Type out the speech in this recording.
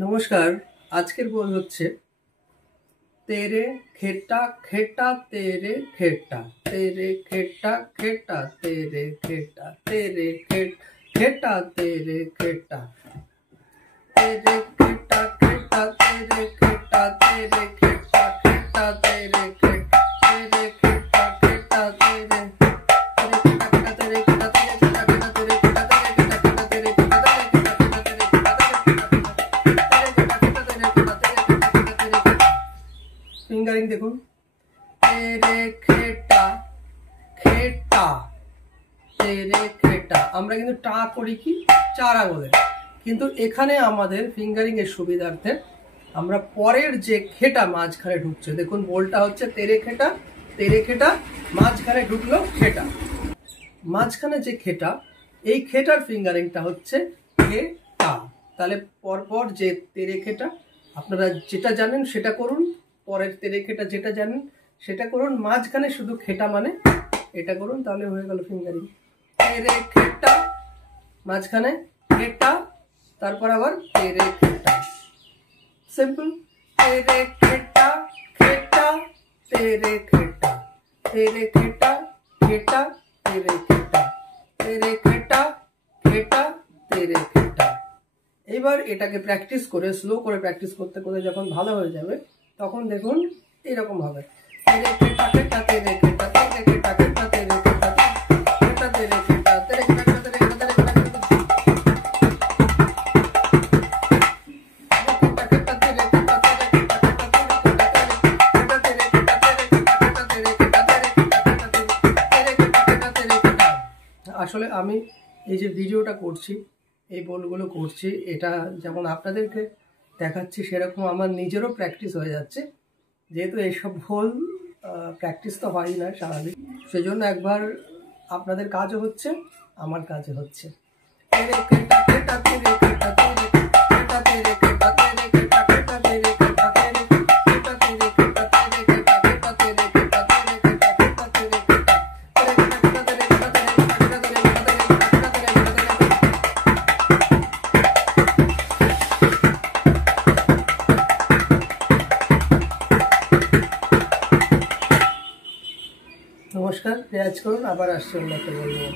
নমস্কার। আজকের বই হচ্ছে তেরে খেটা খেটা তেরে খেটা তেরে খেটা খেটা তেরে খেটা তেরে খেটা তেরে খেটা তেরে খেটা খেটা তেরে খেটা তেরে খেটা খেটা তেরে খেটা তেরে খেটা খেটা তেরে ফিঙ্গারিং দেখুন, তেরে খেটা খেটা তেরে খেটা। আমরা কিন্তু টা করি কি চার আঙুলে, কিন্তু এখানে আমাদের ফিঙ্গারিং এর সুবিধার্থে আমরা পরের যে খেটা মাঝখানে ঢুকছে, দেখুন বোলটা হচ্ছে তেরে খেটা, মাঝখানে ঢুকলো খেটা, মাঝখানে যে খেটা, এই খেটার ফিঙ্গারিংটা হচ্ছে খেটা। তাহলে পরপর যে তেরে খেটা আপনারা যেটা জানেন সেটা করুন, পরের তেরে খেটা যেটা জানেন সেটা করুন, মাঝখানে শুধু খেটা মানে এটা করুন, তাহলে হয়ে গেল ফিঙ্গারিং। তেরে খেটা, মাঝখানে খেটা, তারপর আবার তেরে খেটা। সিম্পল। তেরে খেটা খেটা তেরে খেটা তেরে খেটা খেটা তেরে খেটা তেরে খেটা খেটা তেরে খেটা। এবার এটাকে প্র্যাকটিস করে, স্লো করে প্র্যাকটিস করতে করতে যখন ভালো হয়ে যাবে তখন দেখুন এরকম হবে। তেরে খেটা খেটা তেরে খেটা তেরে খেটা খেটা তেরে খেটা খেটা তেরে খেটা তেরে খেটা তেরে খেটা তেরে খেটা। আসলে আমি এই যে ভিডিওটা করছি, এই বলগুলো করছি, এটা যেমন আপনাদেরকে দেখাচ্ছি সেরকম আমার নিজেরও প্র্যাকটিস হয়ে যাচ্ছে, যেহেতু এইসব ভুল প্র্যাকটিস তো হয়ই না স্বাভাবিক, সেজন্য একবার আপনাদের কাজও হচ্ছে আমার কাজও হচ্ছে। নমস্কার, রেয়াজ করুন, আবার আসছি অন্য একটা বলবো।